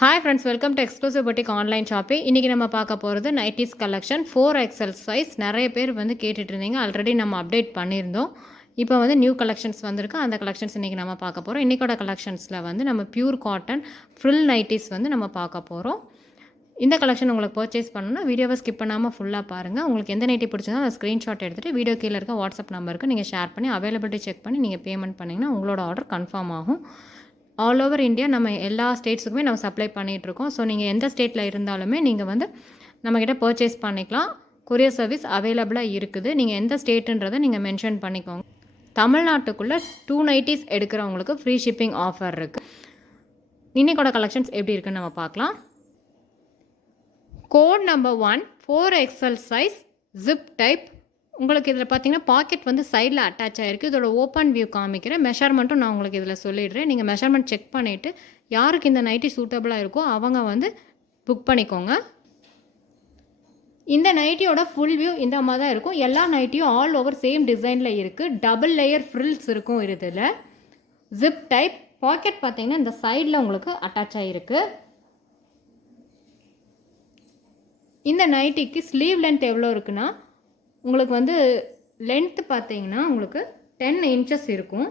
Hi friends, welcome to Exclusive Boutique Online Shopping. இன்னைக்கு நம்ம பார்க்க போகிறது நைட்டிஸ் கலெக்ஷன் 4XL சைஸ். நிறைய பேர் வந்து கேட்டுட்டு இருந்தீங்க. ஆல்ரெடி நம்ம அப்டேட் பண்ணியிருந்தோம். இப்போ வந்து நியூ கலெக்ஷன்ஸ் வந்திருக்கு. அந்த கலெக்ஷன்ஸ் இன்றைக்கி நம்ம பார்க்க போகிறோம். இன்றைக்கோட கலெக்ஷன்ஸில் வந்து நம்ம பியூர் காட்டன் ஃப்ரில் நைட்டிஸ் வந்து நம்ம பார்க்க போகிறோம். இந்த கலெக்ஷன் உங்களுக்கு பர்ச்சேஸ் பண்ணணும்னா வீடியோவை ஸ்கிப் பண்ணாமல் ஃபுல்லாக பாருங்கள். உங்களுக்கு எந்த நைட்டி பிடிச்சதோ அதை ஸ்க்ரீன்ஷாட் எடுத்துகிட்டு வீடியோ கீழே இருக்க வாட்ஸ்அப் நம்பருக்கு நீங்கள் ஷேர் பண்ணி அவைலபிலிட்டி செக் பண்ணி நீங்கள் பேமெண்ட் பண்ணிங்கன்னா உங்களோட ஆர்டர் கன்ஃபார்ம் ஆகும். ஆல் ஓவர் இந்தியா நம்ம எல்லா ஸ்டேட்ஸுக்குமே நம்ம சப்ளை பண்ணிகிட்ருக்கோம். ஸோ நீங்கள் எந்த ஸ்டேட்டில் இருந்தாலுமே நீங்கள் வந்து நம்மக்கிட்ட பர்ச்சேஸ் பண்ணிக்கலாம். கொரியர் சர்வீஸ் அவைலபிளாக இருக்குது. நீங்கள் எந்த ஸ்டேட்டுன்றதை நீங்கள் மென்ஷன் பண்ணிக்கோங்க. தமிழ்நாட்டுக்குள்ளே 2 நைட்டிஸ் எடுக்கிறவங்களுக்கு ஃப்ரீ ஷிப்பிங் ஆஃபர் இருக்குது. இன்னைக்கோட கலெக்ஷன்ஸ் எப்படி இருக்குன்னு நம்ம பார்க்கலாம். Code number 1 4XL size zip type. உங்களுக்கு இதில் பார்த்தீங்கன்னா பாக்கெட் வந்து சைடில் அட்டாச் ஆகிருக்கு. இதோட ஓப்பன் வியூ காமிக்கிறேன். மெஷர்மெண்ட்டும் நான் உங்களுக்கு இதில் சொல்லிடுறேன். நீங்கள் மெஷர்மெண்ட் செக் பண்ணிவிட்டு யாருக்கு இந்த நைட்டி சூட்டபுளாக இருக்கோ அவங்க வந்து புக் பண்ணிக்கோங்க. இந்த நைட்டியோட ஃபுல் வியூ இந்த மாதிரி தான் இருக்கும். எல்லா நைட்டியும் ஆல் ஓவர் சேம் டிசைனில் இருக்குது. டபுள் லேயர் ஃப்ரில்ஸ் இருக்கும் இதில். Zip type. பாக்கெட் பார்த்தீங்கன்னா இந்த சைடில் உங்களுக்கு அட்டாச் ஆகிருக்கு. இந்த நைட்டிக்கு ஸ்லீவ் லென்த் எவ்வளோ இருக்குன்னா உங்களுக்கு வந்து லென்த்து பார்த்தீங்கன்னா உங்களுக்கு 10 இன்ச்சஸ் இருக்கும்.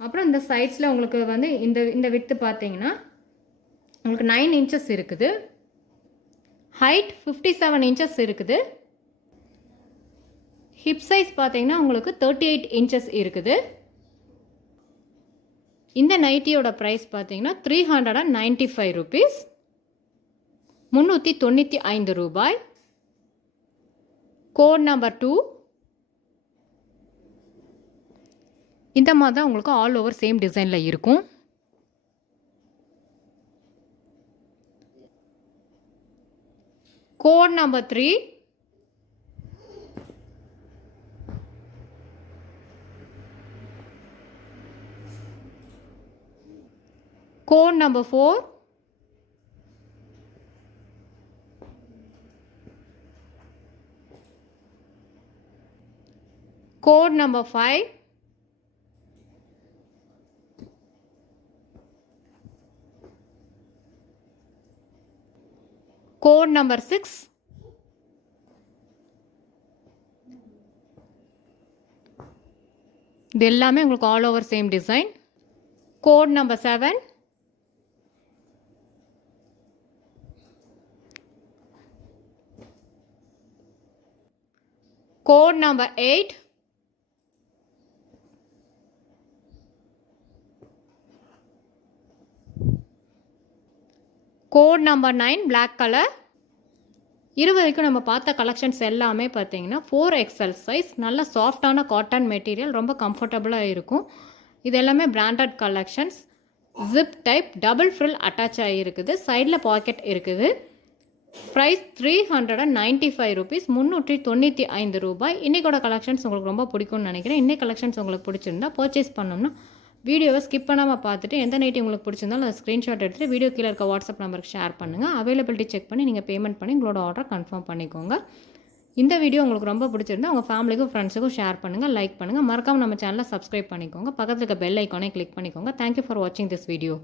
அப்புறம் இந்த சைட்ஸில் உங்களுக்கு வந்து இந்த வித்து பார்த்தீங்கன்னா உங்களுக்கு 9 இன்ச்சஸ் இருக்குது. ஹைட் 57 இன்ச்சஸ் இருக்குது. ஹிப் சைஸ் பார்த்தீங்கன்னா உங்களுக்கு 38 இன்ச்சஸ் இருக்குது. இந்த நைட்டியோட ப்ரைஸ் பார்த்தீங்கன்னா 395 rupees, 395 ரூபாய். Code number 2. இந்த மாதிரி தான் உங்களுக்கு ஆல் ஓவர் சேம் டிசைனில் இருக்கும். Code number 3. Code number 4. Code number 5. Code number 6. இது எல்லாமே உங்களுக்கு all over same design. Code number 7. Code number 8. Code number 9 black colour. வரைக்கும் நம்ம பார்த்த கலெக்ஷன்ஸ் எல்லாமே பார்த்தீங்கன்னா 4XL சைஸ். நல்ல சாஃப்டான காட்டன் மெட்டீரியல், ரொம்ப கம்ஃபர்டபுளாக இருக்கும். இது எல்லாமே branded collections. Zip type, double frill attach ஆகிருக்குது. சைடில் பாக்கெட் இருக்குது. ப்ரைஸ் 395 rupees, 395 ரூபாய். இன்றைக்கோட கலெக்ஷன்ஸ் உங்களுக்கு ரொம்ப பிடிக்கும்னு நினைக்கிறேன். இன்றைக்கி கலெக்ஷன்ஸ் உங்களுக்கு பிடிச்சிருந்தா பர்ச்சேஸ் பண்ணணும்னா வீடியோவை ஸ்கிப் பண்ணாமல் பார்த்துட்டு எந்த நைட்டி உங்களுக்கு பிடிச்சிருந்தாலும் அதை ஸ்க்ரீன்ஷாட் எடுத்துகிட்டு வீடியோ கீழே இருக்க வாட்ஸ்அப் நம்பருக்கு ஷேர் பண்ணுங்கள். அவைலபிலிட்டி செக் பண்ணி நீங்கள் பேமெண்ட் பண்ணி உங்களோட ஆர்டர் கன்ஃபார்ம் பண்ணிக்கோங்க. இந்த வீடியோ உங்களுக்கு ரொம்ப பிடிச்சிருந்தா உங்கள் ஃபேமிலிக்கும் ஃப்ரெண்ட்ஸுக்கும் ஷேர் பண்ணுங்கள், லைக் பண்ணுங்கள். மறக்காமல் நம்ம சேனலை சப்ஸ்கிரைப் பண்ணிக்கோங்க. பக்கத்தில் இருக்க பெல் ஐக்கானே கிளிக் பண்ணிக்கோங்க. தேங்க்யூ ஃபார் வாட்சிங் திஸ் வீடியோ.